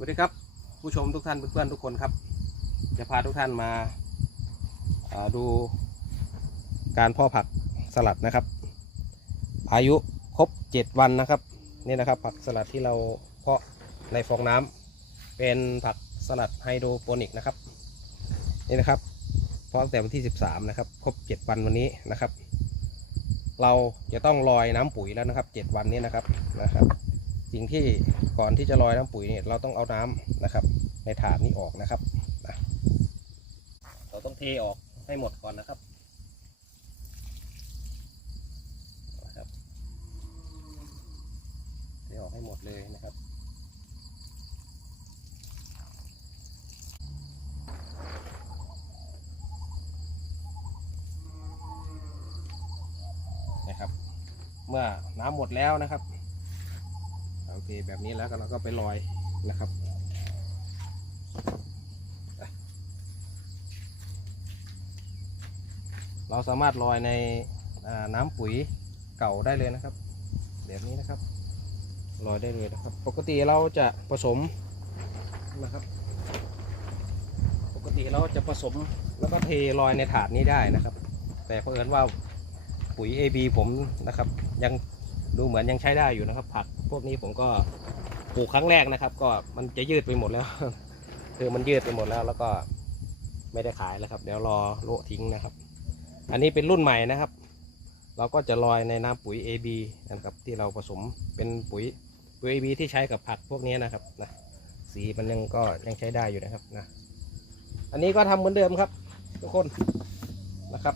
สวัสดีครับ ผู้ชมทุกท่านเพื่อนๆทุกคนครับ จะพาทุกท่านมาาดูการเพาะผักสลัดนะครับ อายุครบ 7 วันนะครับนี่นะครับผักสลัดที่เราเพาะในฟองน้ำเป็นผักสลัดไฮโดรโปนิกนะครับนี่นะครับเพาะตั้งแต่วันที่ 13 นะครับ ครบ 7 วันวันนี้นะครับ เราจะต้องลอยน้ำปุ๋ยแล้วนะครับ 7 วันนี้นะครับนะครับ สิ่งที่ก่อนที่จะลอยน้ำปุ๋ยเนี่ยเราต้องเอาน้ำนะครับ ในถาดนี้ออกนะครับนะเราต้องเทออกให้หมดก่อนนะครับนะครับเทออกให้หมดเลยนะครับนะครับ เมื่อน้ำหมดแล้วนะครับ โอเคแบบนี้แล้วก็เราก็ไปลอยนะครับเราสามารถลอยในน้ำปุ๋ยเก่าได้เลยนะครับ แบบนี้นะครับลอยได้เลยนะครับ ปกติเราจะผสมนะครับ ปกติเราจะผสมแล้วก็เทลอยในถาดนี้ได้นะครับ แต่เผอิญว่าปุ๋ย AB ผมนะครับ ยัง ดูเหมือนยังใช้ได้อยู่นะครับ ผักพวกนี้ผมก็ปลูกครั้งแรกนะครับ ก็มันจะยืดไปหมดแล้ว คือมันยืดไปหมดแล้ว แล้วก็ไม่ได้ขายแล้วครับ เดี๋ยวรอโละทิ้งนะครับ อันนี้เป็นรุ่นใหม่นะครับ เราก็จะลอยในน้ำปุ๋ย AB นะครับ ที่เราผสมเป็นปุ๋ยปุ๋ย AB ที่ใช้กับผักพวกนี้นะครับนะสีมันยังก็ยังใช้ได้อยู่นะครับนะอันนี้ก็ทำเหมือนเดิมครับ ทุกคนนะครับ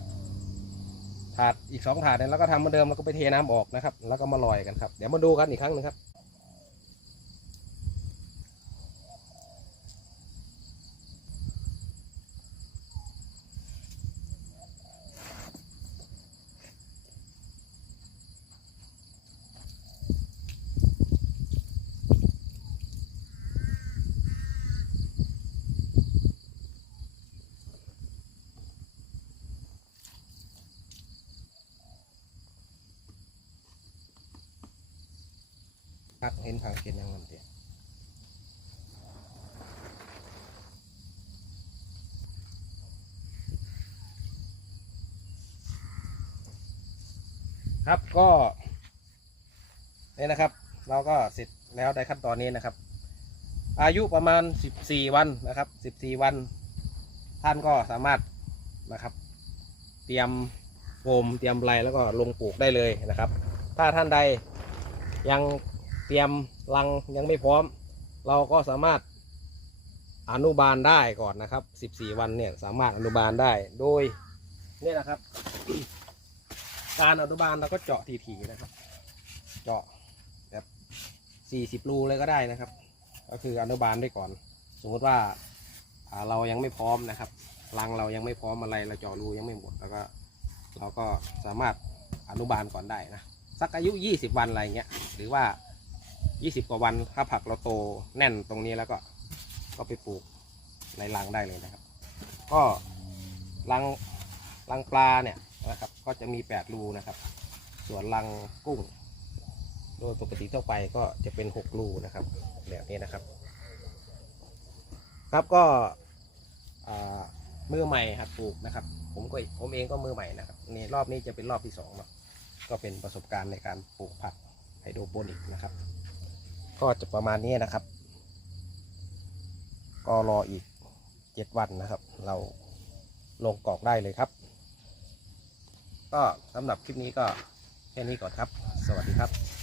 ถาดอีกสองถาดเนี่ยแล้วก็ทำเหมือนเดิมแล้วก็ไปเทน้ำออกนะครับ แล้วก็มาลอยกันครับ เดี๋ยวมาดูกันอีกครั้งหนึ่งครับ พักเห็นผังเขียนยังมันเดียครับก็นี่นะครับ เราก็เสร็จแล้วในขั้นตอนนี้นะครับ อายุประมาณ 14 วันนะครับ 14 วัน ท่านก็สามารถนะครับ เตรียมโฟมเตรียมไรแล้วก็ลงปลูกได้เลยนะครับ ถ้าท่านใดยัง เตรียมรังยังไม่พร้อม เราก็สามารถอนุบาลได้ก่อนนะครับ 14 วันเนี่ยสามารถอนุบาลได้โดยเนี่ยนะครับ การอนุบาลเราก็เจาะทีๆนะครับ เจาะแบบ40รูเลยก็ได้นะครับ ก็คืออนุบาลได้ก่อน สมมติว่าอ่าเรายังไม่พร้อมนะครับรังเรายังไม่พร้อมอะไรเราเจาะรูยังไม่หมดแล้วก็เราก็สามารถอนุบาลก่อนได้นะสักอายุ 20 วันอะไรเงี้ยหรือว่า 20กว่าวันถ้าผักเราโตแน่นตรงนี้แล้วก็ก็ไปปลูกในรังได้เลยนะครับ ก็รังรังปลาเนี่ยนะครับ ก็จะมี8รูนะครับ ส่วนรังกุ้ง โดยปกติทั่วไปก็จะเป็น6รูนะครับแบบนี้นะครับ ครับก็มือใหม่ครับปลูกนะครับ ผมก็ผมเองก็มือใหม่นะครับนี่รอบนี้จะเป็นรอบที่สองเนาะก็เป็นประสบการณ์ในการปลูกผักไฮโดรโปนิกนะครับ ก็จะประมาณนี้นะครับ ก็รออีกเจ็ดวันนะครับ เราลงกอกได้เลยครับ ก็สำหรับคลิปนี้ก็แค่นี้ก่อนครับ สวัสดีครับ